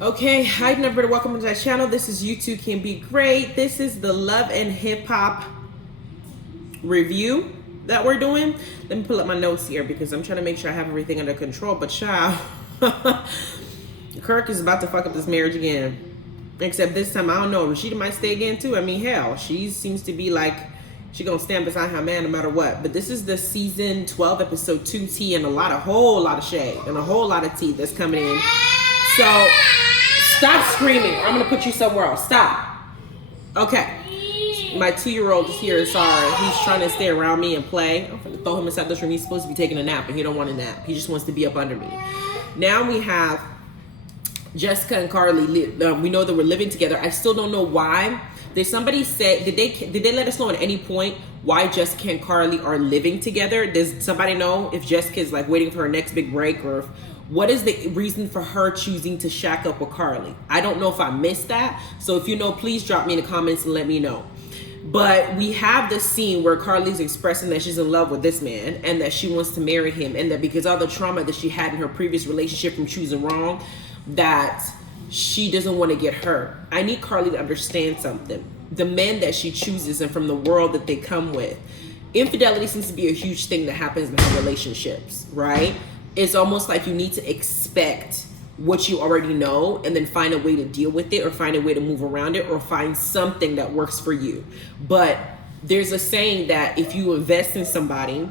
Okay, hi everybody, welcome to my channel. This is You Too Can Be Great. This is the Love and Hip Hop review that we're doing. Let me pull up my notes here because I'm trying to make sure I have everything under control. But child, Kirk is about to fuck up this marriage again. Except this time, I don't know, Rashida might stay again too. I mean, hell, she seems to be like, she gonna stand beside her man no matter what. But this is the season 12, episode 2T, and a whole lot of shade and a whole lot of tea that's coming in. So stop screaming. I'm gonna put you somewhere else. Stop. Okay. My 2-year-old is here. Sorry. He's trying to stay around me and play. I'm gonna throw him inside this room. He's supposed to be taking a nap, and he don't want a nap. He just wants to be up under me. Now we have Jessica and Carly. We know that we're living together. I still don't know why. Did somebody say, did they let us know at any point why Jessica and Carly are living together? Does somebody know if Jessica is like waiting for her next big break, or what is the reason for her choosing to shack up with Carly? I don't know if I missed that. So if you know, please drop me in the comments and let me know. But we have this scene where Carly's expressing that she's in love with this man and that she wants to marry him, and that because of the trauma that she had in her previous relationship from choosing wrong, that she doesn't want to get hurt. I need Carly to understand something. The men that she chooses and from the world that they come with, infidelity seems to be a huge thing that happens in her relationships, right? It's almost like you need to expect what you already know and then find a way to deal with it, or find a way to move around it, or find something that works for you. But there's a saying that if you invest in somebody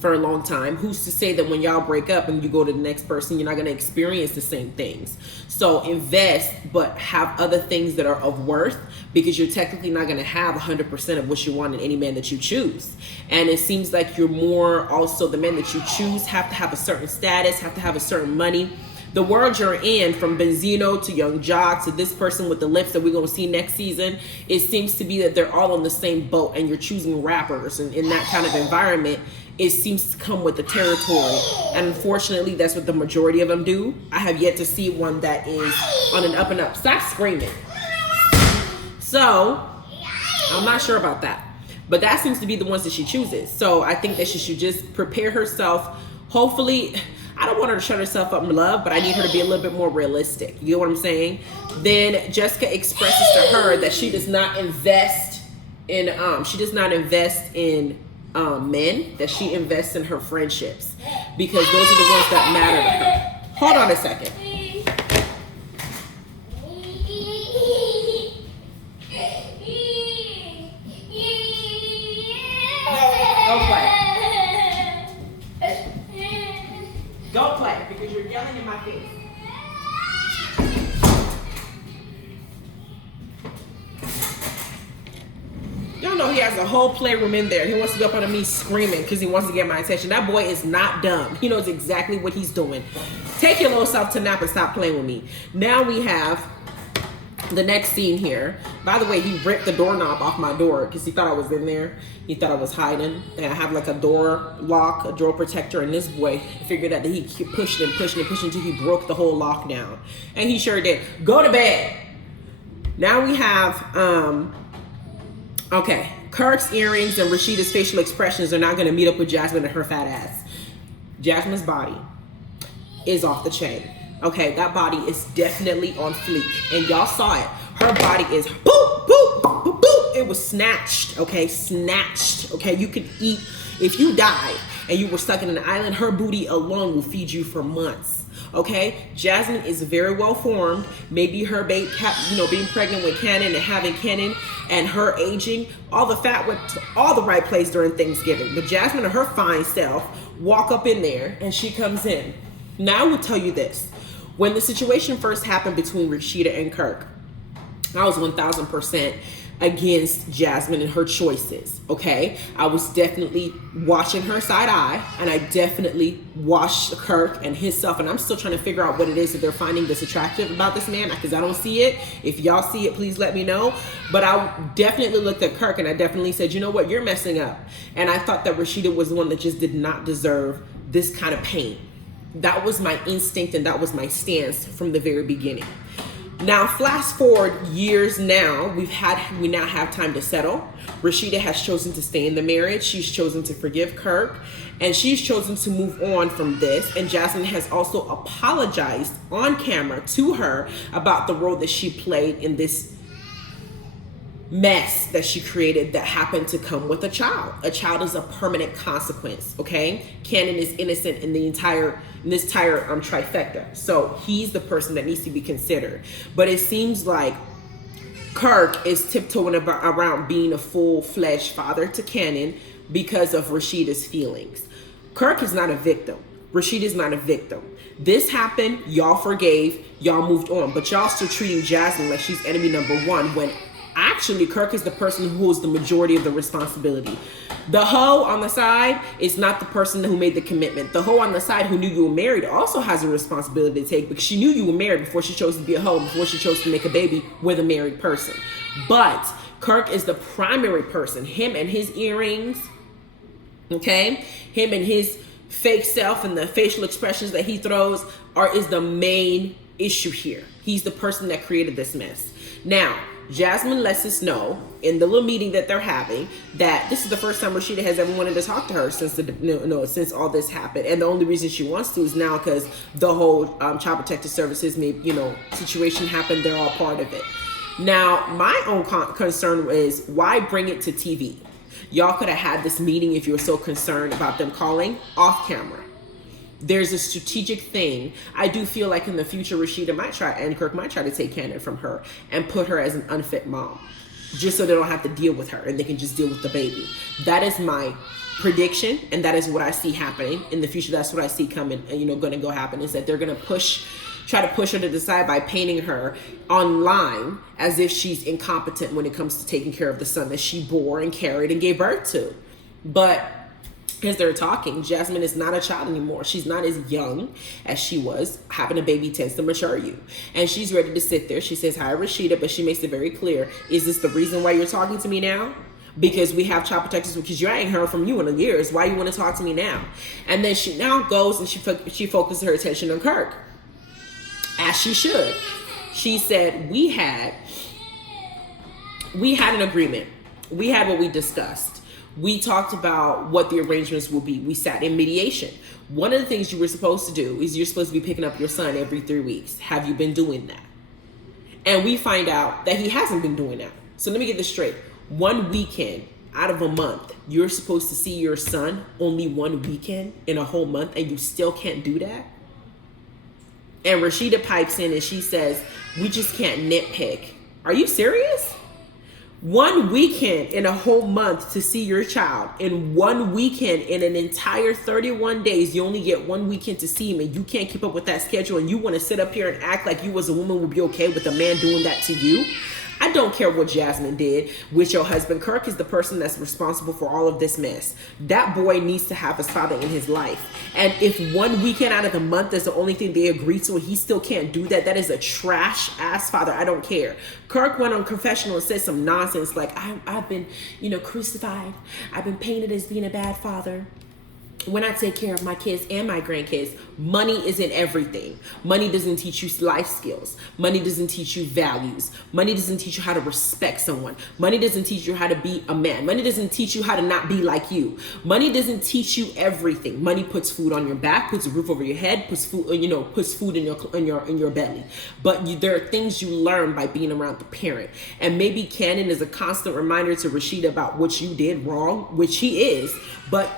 for a long time, who's to say that when y'all break up and you go to the next person, you're not going to experience the same things? So invest, but have other things that are of worth, because you're technically not going to have 100% of what you want in any man that you choose. And it seems like you're more also, the men that you choose have to have a certain status, have to have a certain money. The world you're in, from Benzino to Young Jock to this person with the lips that we're going to see next season, it seems to be that they're all on the same boat, and you're choosing rappers. And in that kind of environment, it seems to come with the territory. And unfortunately, that's what the majority of them do. I have yet to see one that is on an up and up. Stop screaming. So I'm not sure about that. But that seems to be the ones that she chooses. So I think that she should just prepare herself. Hopefully, I don't want her to shut herself up in love, but I need her to be a little bit more realistic. You know what I'm saying? Then Jessica expresses to her that she does not invest in men, that she invests in her friendships, because those are the ones that matter to her. Hold on a second. Don't play. Don't play, because you're yelling in my face. Y'all know he has a whole playroom in there. He wants to be up under me screaming because he wants to get my attention. That boy is not dumb. He knows exactly what he's doing. Take your little self to nap and stop playing with me. Now we have the next scene here. By the way, he ripped the doorknob off my door because he thought I was in there. He thought I was hiding. And I have like a door lock, a door protector, and this boy figured out that he pushed and pushed and pushed until he broke the whole lock down. And he sure did. Go to bed. Now we have okay, Kirk's earrings and Rashida's facial expressions are not going to meet up with Jasmine and her fat ass. Jasmine's body is off the chain. Okay, that body is definitely on fleek. And y'all saw it. Her body is boop, boop, boop, boop. It was snatched, okay? Snatched, okay? You could eat, if you died and you were stuck in an island, her booty alone will feed you for months. Okay, Jasmine is very well formed. Maybe her being pregnant with Cannon and having Cannon and her aging, all the fat went to all the right place during Thanksgiving. But Jasmine and her fine self walk up in there and she comes in. Now I will tell you this. When the situation first happened between Rashida and Kirk, I was 1000% against Jasmine and her choices, okay? I was definitely watching her side eye, and I definitely watched Kirk and his self, and I'm still trying to figure out what it is that they're finding this attractive about this man, because I don't see it. If y'all see it, please let me know. But I definitely looked at Kirk, and I definitely said, you know what, you're messing up. And I thought that Rashida was the one that just did not deserve this kind of pain. That was my instinct, and that was my stance from the very beginning. Now, fast forward years now, we now have time to settle. Rashida has chosen to stay in the marriage. She's chosen to forgive Kirk, and she's chosen to move on from this. And Jasmine has also apologized on camera to her about the role that she played in this mess that she created that happened to come with a child. A child is a permanent consequence, okay? Cannon is innocent in this entire trifecta. So he's the person that needs to be considered. But it seems like Kirk is tiptoeing around being a full-fledged father to Cannon because of Rashida's feelings. Kirk is not a victim. Rashida is not a victim. This happened, y'all forgave, y'all moved on, but y'all still treating Jasmine like she's enemy number one when actually Kirk is the person who holds the majority of the responsibility. The hoe on the side is not the person who made the commitment. The hoe on the side who knew you were married also has a responsibility to take because she knew you were married before she chose to be a hoe, before she chose to make a baby with a married person. But Kirk is the primary person. Him and his earrings, okay? Him and his fake self and the facial expressions that he throws is the main issue here. He's the person that created this mess. Now, Jasmine lets us know in the little meeting that they're having that this is the first time Rashida has ever wanted to talk to her since all this happened, and the only reason she wants to is now because the whole child protective services situation happened. They're all part of it. Now, my own concern is why bring it to TV? Y'all could have had this meeting if you were so concerned about them calling off camera. There's a strategic thing. I do feel like in the future, Rashida might try, and Kirk might try to take Cannon from her and put her as an unfit mom, just so they don't have to deal with her and they can just deal with the baby. That is my prediction, and that is what I see happening in the future. That's what I see coming, going to go happen, is that they're going to try to push her to the side by painting her online as if she's incompetent when it comes to taking care of the son that she bore and carried and gave birth to. But as they're talking, Jasmine is not a child anymore. She's not as young as she was. Having a baby tends to mature you. And she's ready to sit there. She says, hi, Rashida, but she makes it very clear. Is this the reason why you're talking to me now? Because we have child protectors, because you ain't heard from you in years. Why you want to talk to me now? And then she now goes and she focuses her attention on Kirk, as she should. She said, we had an agreement. We had what we discussed. We talked about what the arrangements will be. We sat in mediation. One of the things you were supposed to do is you're supposed to be picking up your son every 3 weeks. Have you been doing that? And we find out that he hasn't been doing that. So let me get this straight. 1 weekend out of a month, you're supposed to see your son only 1 weekend in a whole month, and you still can't do that? And Rashida pipes in and she says, we just can't nitpick. Are you serious? 1 weekend in a whole month to see your child. In 1 weekend in an entire 31 days, you only get 1 weekend to see him, and you can't keep up with that schedule, and you want to sit up here and act like you as a woman would be okay with a man doing that to you? I don't care what Jasmine did with your husband. Kirk is the person that's responsible for all of this mess. That boy needs to have his father in his life. And if 1 weekend out of the month is the only thing they agree to and he still can't do that, that is a trash ass father. I don't care. Kirk went on confessional and said some nonsense like, I've been, crucified. I've been painted as being a bad father. When I take care of my kids and my grandkids, money isn't everything. Money doesn't teach you life skills. Money doesn't teach you values. Money doesn't teach you how to respect someone. Money doesn't teach you how to be a man. Money doesn't teach you how to not be like you. Money doesn't teach you everything. Money puts food on your back, puts a roof over your head, puts food in your belly. But there are things you learn by being around the parent. And maybe Cannon is a constant reminder to Rashida about what you did wrong, which he is. But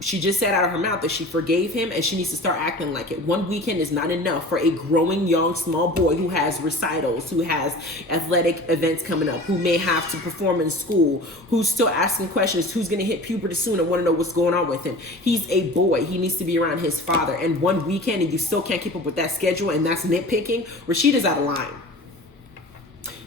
she just said out of her mouth that she forgave him and she needs to start acting like it. 1 weekend is not enough for a growing young small boy who has recitals, who has athletic events coming up, who may have to perform in school, who's still asking questions, who's going to hit puberty soon and want to know what's going on with him. He's a boy. He needs to be around his father. And 1 weekend and you still can't keep up with that schedule, and that's nitpicking. Rashida's out of line.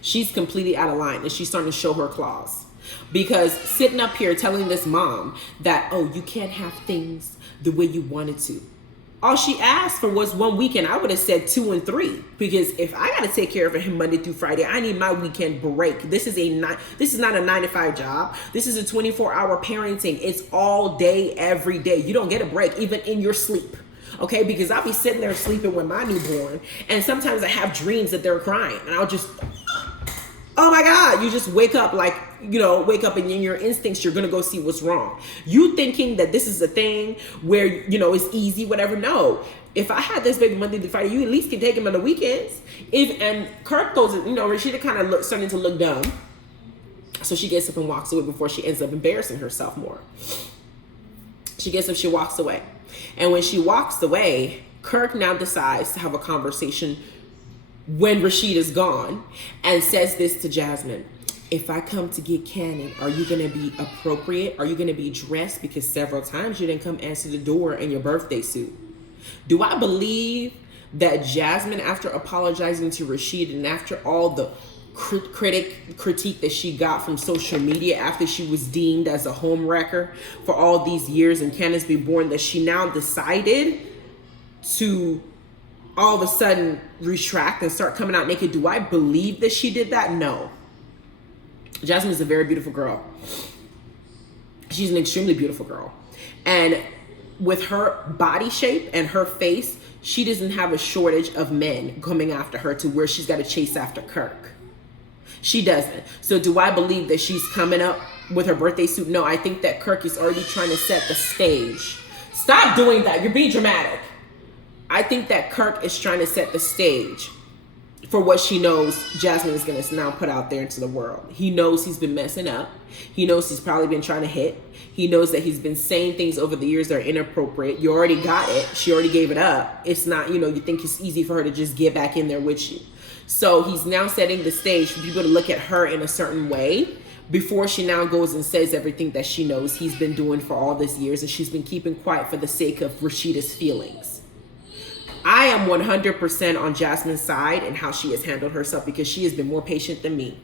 She's completely out of line, and she's starting to show her claws. Because sitting up here telling this mom that, oh, you can't have things the way you wanted to. All she asked for was 1 weekend. I would have said 2 and 3, because if I got to take care of him Monday through Friday, I need my weekend break. This is not a 9-to-5 job. This is a 24-hour parenting. It's all day, every day. You don't get a break, even in your sleep. Okay, because I'll be sitting there sleeping with my newborn, and sometimes I have dreams that they're crying, and I'll just, oh my God, you just wake up like, wake up and in your instincts, you're going to go see what's wrong. You thinking that this is a thing where, it's easy, whatever. No. If I had this baby Monday through Friday, you at least can take him on the weekends. And Kirk goes, Rashida kind of starting to look dumb. So she gets up and walks away before she ends up embarrassing herself more. She gets up, she walks away. And when she walks away, Kirk now decides to have a conversation when Rashida's gone and says this to Jasmine. If I come to get Cannon, are you going to be appropriate? Are you going to be dressed? Because several times you didn't come answer the door in your birthday suit. Do I believe that Jasmine, after apologizing to Rashida and after all the critique that she got from social media after she was deemed as a home wrecker for all these years and Cannon's be born, that she now decided to all of a sudden retract and start coming out naked? Do I believe that she did that? No. Jasmine is a very beautiful girl. She's an extremely beautiful girl. And with her body shape and her face, she doesn't have a shortage of men coming after her to where she's got to chase after Kirk. She doesn't. So do I believe that she's coming up with her birthday suit? No, I think that Kirk is already trying to set the stage. Stop doing that. You're being dramatic. I think that Kirk is trying to set the stage for what she knows Jasmine is going to now put out there into the world. He knows he's been messing up. He knows he's probably been trying to hit. He knows that he's been saying things over the years that are inappropriate. You already got it. She already gave it up. It's not, you think it's easy for her to just get back in there with you. So he's now setting the stage for people to look at her in a certain way before she now goes and says everything that she knows he's been doing for all these years, and she's been keeping quiet for the sake of Rashida's feelings. I am 100% on Jasmine's side and how she has handled herself, because she has been more patient than me.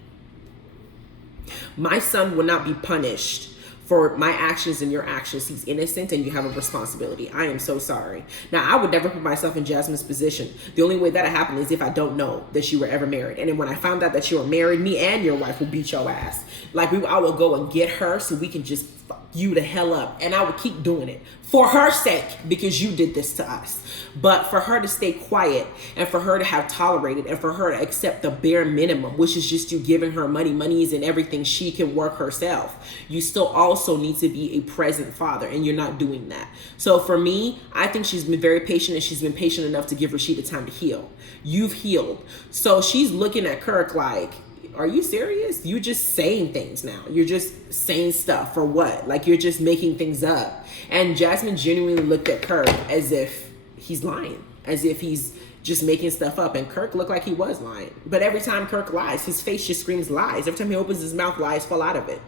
My son will not be punished for my actions and your actions. He's innocent and you have a responsibility. I am so sorry. Now, I would never put myself in Jasmine's position. The only way that happened is if I don't know that you were ever married. And then when I found out that you were married, me and your wife will beat your ass. Like, I will go and get her so we can just fuck you the hell up. And I would keep doing it for her sake, because you did this to us. But for her to stay quiet and for her to have tolerated and for her to accept the bare minimum, which is just you giving her money. Money isn't everything. She can work herself. You still also need to be a present father, and you're not doing that. So for me, I think she's been very patient, and she's been patient enough to give Rashida time to heal. You've healed. So she's looking at Kirk like, are you serious? You're just saying things now. You're just saying stuff for what? Like, you're just making things up. And Jasmine genuinely looked at Kirk as if he's lying, as if he's just making stuff up. And Kirk looked like he was lying. But every time Kirk lies, his face just screams lies. Every time he opens his mouth, lies fall out of it.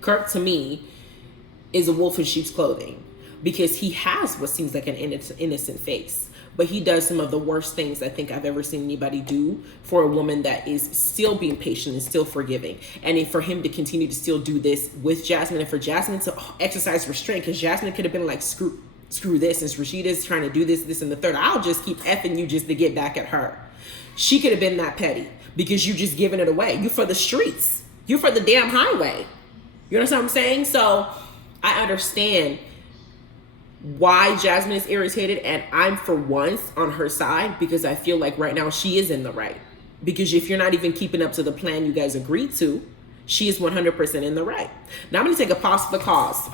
Kirk, to me, is a wolf in sheep's clothing, because he has what seems like an innocent face. But he does some of the worst things I think I've ever seen anybody do for a woman that is still being patient and still forgiving. And for him to continue to still do this with Jasmine, and for Jasmine to exercise restraint, because Jasmine could have been like, screw this, since Rashida's trying to do this and the third, I'll just keep effing you just to get back at her. She could have been that petty, because you just giving it away. You for the streets. You for the damn highway. You understand what I'm saying? So I understand why Jasmine is irritated, and I'm for once on her side, because I feel like right now she is in the right. Because if you're not even keeping up to the plan you guys agreed to, she is 100% in the right. Now I'm going to take a pause for the cause.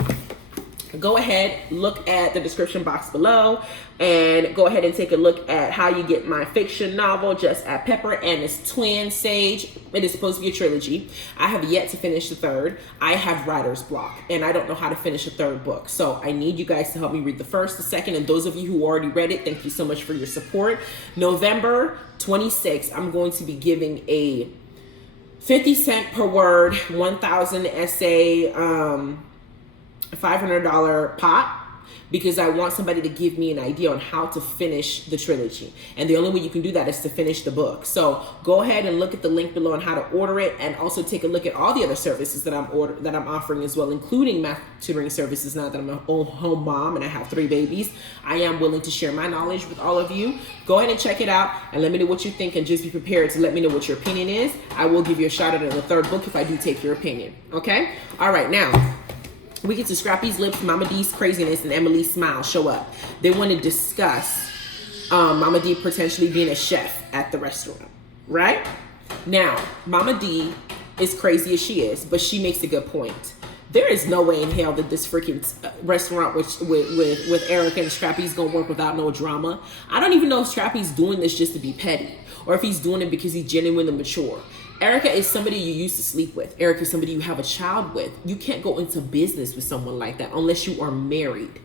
Go ahead, look at the description box below, and go ahead and take a look at how you get my fiction novel, Just Add Pepper, and its twin, Sage. It is supposed to be a trilogy. I have yet to finish the third. I have writer's block, and I don't know how to finish a third book. So I need you guys to help me read the first, the second, and those of you who already read it, thank you so much for your support. November 26th, I'm going to be giving a 50 cent per word, 1,000 essay, $500 pot, because I want somebody to give me an idea on how to finish the trilogy. And the only way you can do that is to finish the book. So go ahead and look at the link below on how to order it, and also take a look at all the other services that I'm offering as well, including math tutoring services. Now that I'm a home mom and I have 3 babies, I am willing to share my knowledge with all of you. Go ahead and check it out and let me know what you think, and just be prepared to let me know what your opinion is. I will give you a shout out in the third book if I do take your opinion. Okay? All right, now We get to Scrappy's lips, Mama D's craziness, and Emily's smile show up. They want to discuss Mama D potentially being a chef at the restaurant, right? Now, Mama D is crazy as she is, but she makes a good point. There is no way in hell that this freaking restaurant with Erica and Scrappy's gonna work without no drama. I don't even know if Scrappy's doing this just to be petty, or if he's doing it because he's genuinely mature. Erica is somebody you used to sleep with. Erica is somebody you have a child with. You can't go into business with someone like that unless you are married.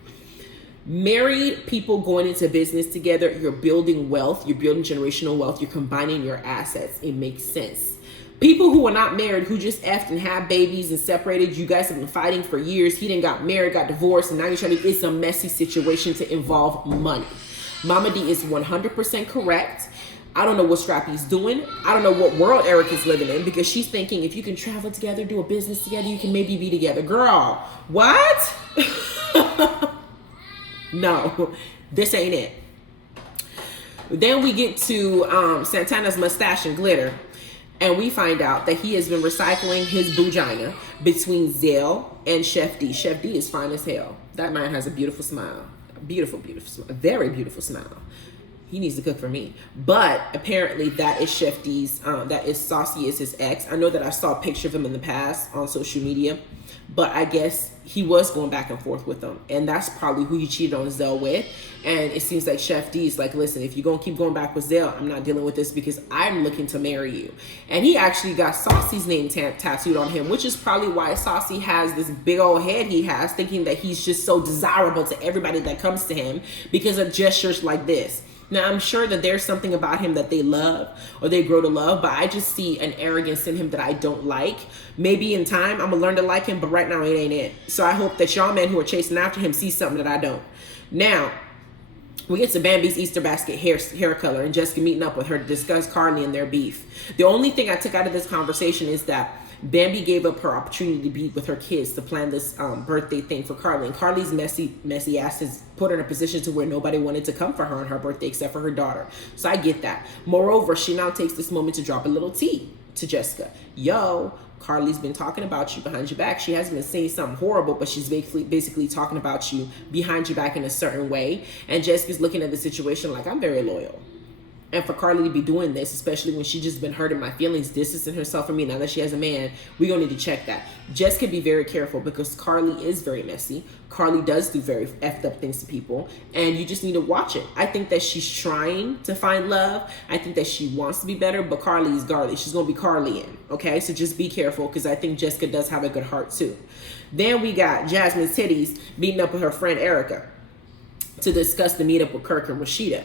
Married people going into business together, you're building wealth, you're building generational wealth, you're combining your assets. It makes sense. People who are not married, who just effed and have babies and separated, you guys have been fighting for years. He didn't got married, got divorced, and now you're trying to, it's a messy situation to involve money. Mama D is 100% correct. I don't know what Scrappy's doing. I don't know what world Erica's living in, because she's thinking if you can travel together, do a business together, you can maybe be together. Girl, what? No, this ain't it. Then we get to Santana's mustache and glitter, and we find out that he has been recycling his vagina between Zell and Chef D. Chef D is fine as hell. That man has a beautiful smile. Beautiful, beautiful smile. A very beautiful smile. He needs to cook for me. But apparently that is Chef D's, that is Saucy is his ex. I know that I saw a picture of him in the past on social media, but I guess he was going back and forth with them. And that's probably who he cheated on Zell with. And it seems like Chef D is like, listen, if you're going to keep going back with Zell, I'm not dealing with this because I'm looking to marry you. And he actually got Saucy's name tattooed on him, which is probably why Saucy has this big old head he has, thinking that he's just so desirable to everybody that comes to him because of gestures like this. Now, I'm sure that there's something about him that they love or they grow to love, but I just see an arrogance in him that I don't like. Maybe in time, I'm going to learn to like him, but right now it ain't it. So I hope that y'all men who are chasing after him see something that I don't. Now, we get to Bambi's Easter basket hair color and Jessica meeting up with her to discuss Carly and their beef. The only thing I took out of this conversation is that Bambi gave up her opportunity to be with her kids to plan this birthday thing for Carly. And Carly's messy ass has put her in a position to where nobody wanted to come for her on her birthday except for her daughter. So I get that. Moreover, she now takes this moment to drop a little tea to Jessica. Yo, Carly's been talking about you behind your back. She hasn't been saying something horrible, but she's basically talking about you behind your back in a certain way. And Jessica's looking at the situation like, I'm very loyal. And for Carly to be doing this, especially when she just been hurting my feelings, distancing herself from me now that she has a man, we're going to need to check that. Jessica, be very careful because Carly is very messy. Carly does do very effed up things to people, and you just need to watch it. I think that she's trying to find love. I think that she wants to be better, but Carly is Garly. She's going to be Carly-in, okay? So just be careful because I think Jessica does have a good heart too. Then we got Jasmine's titties meeting up with her friend Erica to discuss the meetup with Kirk and Rasheeda.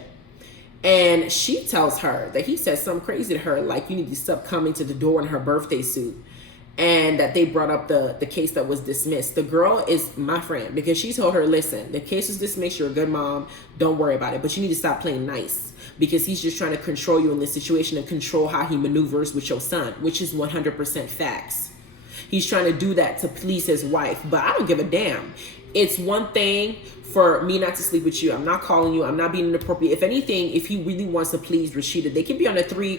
And she tells her that he said something crazy to her, like you need to stop coming to the door in her birthday suit. And that they brought up the case that was dismissed. The girl is my friend because she told her, listen, the case was dismissed. You're a good mom. Don't worry about it. But you need to stop playing nice because he's just trying to control you in this situation and control how he maneuvers with your son, which is 100% facts. He's trying to do that to please his wife, but I don't give a damn. It's one thing for me not to sleep with you. I'm not calling you. I'm not being inappropriate. If anything, if he really wants to please Rashida, they can be on a three,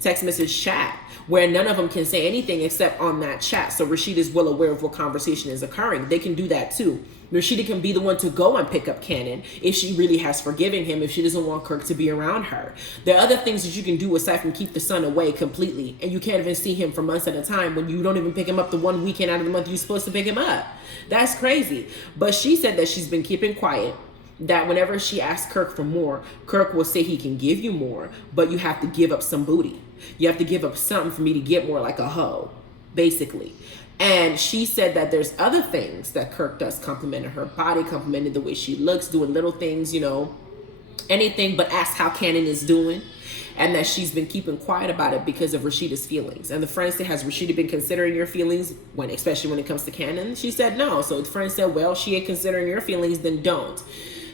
text message chat where none of them can say anything except on that chat. So Rashida is well aware of what conversation is occurring. They can do that too. Rashida can be the one to go and pick up Cannon if she really has forgiven him, if she doesn't want Kirk to be around her. There are other things that you can do aside from keep the son away completely, and you can't even see him for months at a time when you don't even pick him up the one weekend out of the month you're supposed to pick him up. That's crazy. But she said that she's been keeping quiet, that whenever she asks Kirk for more, Kirk will say he can give you more, but you have to give up some booty. You have to give up something for me to get more, like a hoe, basically. And she said that there's other things that Kirk does, complimenting her body, complimenting the way she looks, doing little things, anything but ask how Cannon is doing. And that she's been keeping quiet about it because of Rashida's feelings. And the friend said, has Rashida been considering your feelings, especially when it comes to Cannon? She said no. So the friend said, well, she ain't considering your feelings, then don't.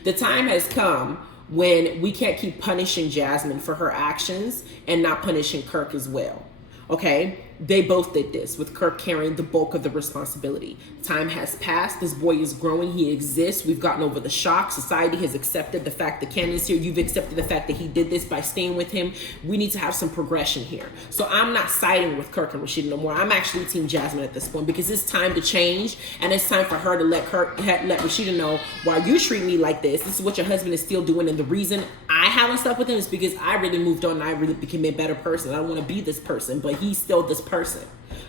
The time has come when we can't keep punishing Jasmine for her actions and not punishing Kirk as well. Okay? they both did this, with Kirk carrying the bulk of the responsibility. Time has passed. This boy is growing. He exists. We've gotten over the shock. Society has accepted the fact that Cannon's here. You've accepted the fact that he did this by staying with him. We need to have some progression here. So I'm not siding with Kirk and Rashida no more. I'm actually Team Jasmine at this point, because it's time to change, and it's time for her to let Rashida know, why you treat me like this. This is what your husband is still doing, and the reason I haven't slept with him is because I really moved on and I really became a better person. I don't want to be this person, but he's still this person.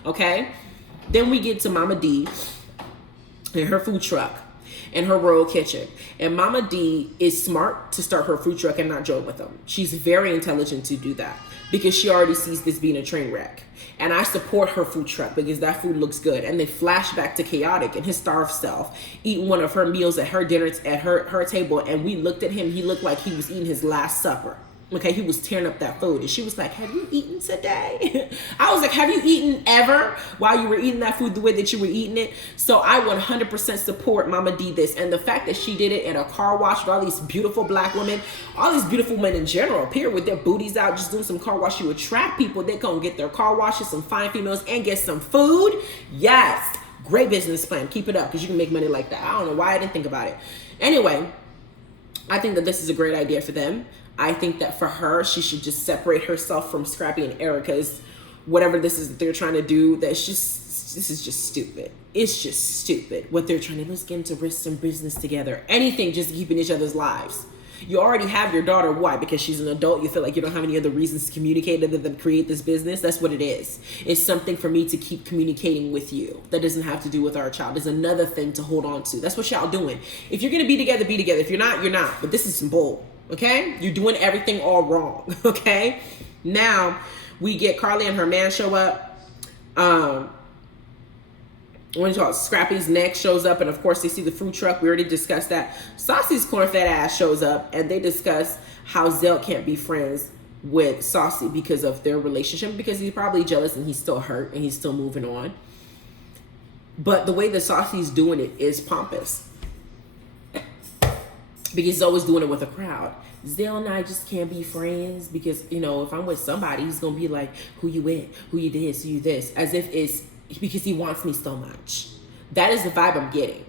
Okay? Then we get to Mama D and her food truck and her royal kitchen. And Mama D is smart to start her food truck and not join with them. She's very intelligent to do that, because she already sees this being a train wreck. And I support her food truck because that food looks good. And they flash back to Khaotic and his starved self eating one of her meals at her dinner at her table. And we looked at him. He looked like he was eating his last supper. Okay, he was tearing up that food. And she was like, have you eaten today? I was like, have you eaten ever while you were eating that food the way that you were eating it? So I 100% support Mama D this. And the fact that she did it in a car wash with all these beautiful black women, all these beautiful women in general, period, with their booties out, just doing some car wash. You attract people. They come get their car washes, some fine females, and get some food. Yes, great business plan. Keep it up, because you can make money like that. I don't know why I didn't think about it. Anyway, I think that this is a great idea for them. I think that for her, she should just separate herself from Scrappy and Erica's whatever this is that they're trying to do. This is just stupid. It's just stupid what they're trying to. Let's get into risk some business together. Anything just to keep in each other's lives. You already have your daughter. Why? Because she's an adult. You feel like you don't have any other reasons to communicate other than create this business. That's what it is. It's something for me to keep communicating with you. That doesn't have to do with our child. It's another thing to hold on to. That's what y'all doing. If you're going to be together, be together. If you're not, you're not. But this is some bull. Okay? You're doing everything all wrong. Okay? Now, we get Carly and her man show up. When you talk, Scrappy's neck shows up, and of course they see the food truck. We already discussed that. Saucy's corn-fed ass shows up, and they discuss how Zell can't be friends with Saucy because of their relationship, because he's probably jealous and he's still hurt and he's still moving on. But the way that Saucy's doing it is pompous, because he's always doing it with a crowd. Zell and I just can't be friends because, you know, if I'm with somebody, he's going to be like, who you with? Who you this? Who you this? As if it's because he wants me so much. That is the vibe I'm getting.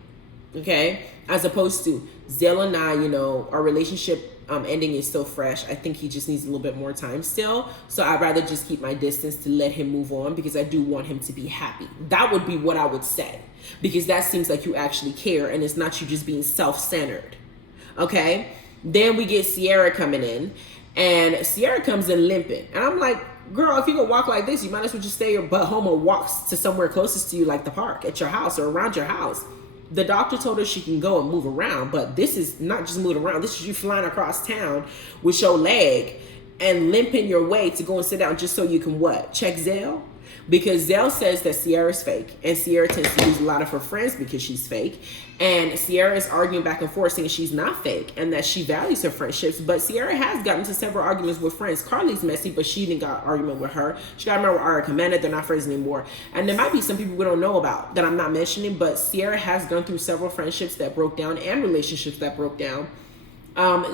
Okay? As opposed to Zell and I, you know, our relationship ending is still fresh. I think he just needs a little bit more time still. So I'd rather just keep my distance to let him move on, because I do want him to be happy. That would be what I would say, because that seems like you actually care and it's not you just being self-centered. Okay? Then we get Sierra coming in, and Sierra comes in limping. And I'm like, girl, if you're going to walk like this, you might as well just stay your butt home or walk to somewhere closest to you, like the park at your house or around your house. The doctor told her she can go and move around, but this is not just moving around. This is you flying across town with your leg and limping your way to go and sit down just so you can what? Check Zell? Because Zell says that Sierra's fake, and Sierra tends to lose a lot of her friends because she's fake. And Sierra is arguing back and forth saying she's not fake and that she values her friendships. But Sierra has gotten into several arguments with friends. Carly's messy, but she didn't got an argument with her. She got a argument with Erica Mena. They're not friends anymore. And there might be some people we don't know about that I'm not mentioning, but Sierra has gone through several friendships that broke down and relationships that broke down.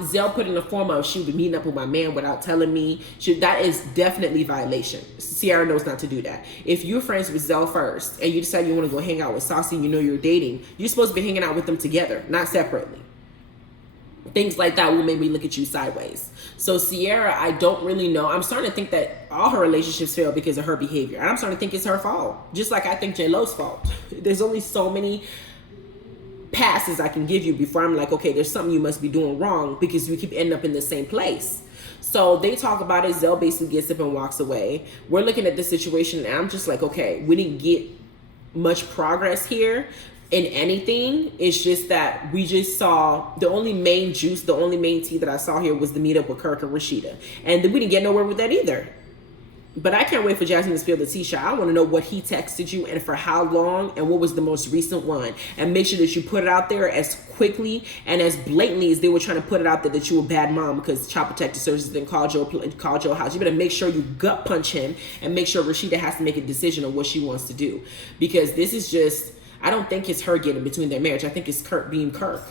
Zell put in the form of she would be meeting up with my man without telling me. That is definitely violation. Sierra knows not to do that. If you're friends with Zell first and you decide you want to go hang out with Saucy, you know you're dating, you're supposed to be hanging out with them together, not separately. Things like that will make me look at you sideways. So Sierra, I don't really know. I'm starting to think that all her relationships fail because of her behavior. And I'm starting to think it's her fault. Just like I think J-Lo's fault. There's only so many passes I can give you before I'm like, okay, there's something you must be doing wrong, because you keep ending up in the same place. So they talk about it. Zell basically gets up and walks away. We're looking at this situation, and I'm just like, okay, we didn't get much progress here in anything. It's just that we just saw the only main juice, the only main tea that I saw here was the meetup with Kirk and Rasheeda. And then we didn't get nowhere with that either. But I can't wait for Jasmine to spill the tea shot. I want to know what he texted you and for how long and what was the most recent one. And make sure that you put it out there as quickly and as blatantly as they were trying to put it out there that you were a bad mom because Child Protective Services then called your house. You better make sure you gut punch him and make sure Rashida has to make a decision on what she wants to do. Because this is just, I don't think it's her getting between their marriage. I think it's Kirk being Kirk.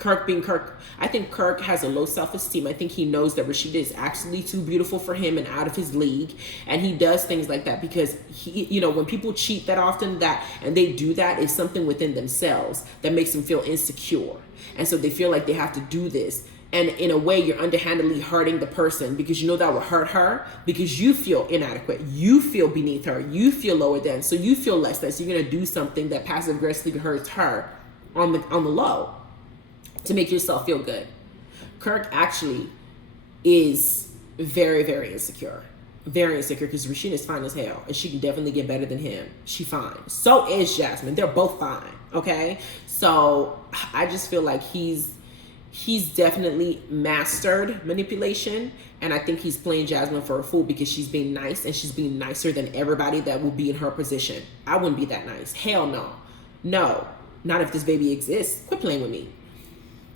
Kirk being Kirk, I think Kirk has a low self-esteem. I think he knows that Rashida is actually too beautiful for him and out of his league. And he does things like that because he, you know, when people cheat that often, and they do that, is something within themselves that makes them feel insecure. And so they feel like they have to do this. And in a way, you're underhandedly hurting the person because you know that will hurt her because you feel inadequate. You feel beneath her. You feel lower than. So you feel less than. So you're going to do something that passive aggressively hurts her on the low to make yourself feel good. Kirk actually is very, very insecure. Very insecure because Rashida's fine as hell. And she can definitely get better than him. She fine. So is Jasmine. They're both fine. Okay? So I just feel like he's definitely mastered manipulation, and I think he's playing Jasmine for a fool because she's being nice and she's being nicer than everybody that will be in her position. I wouldn't be that nice. Hell no. No, not if this baby exists. Quit playing with me.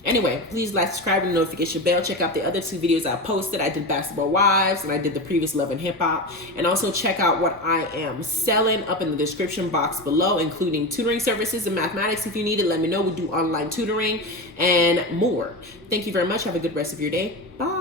Anyway, please like, subscribe, and notification bell. Check out the other 2 videos I posted. I did Basketball Wives and I did the previous Love and Hip Hop. And also check out what I am selling up in the description box below, including tutoring services and mathematics. If you need it, let me know. We do online tutoring and more. Thank you very much. Have a good rest of your day. Bye.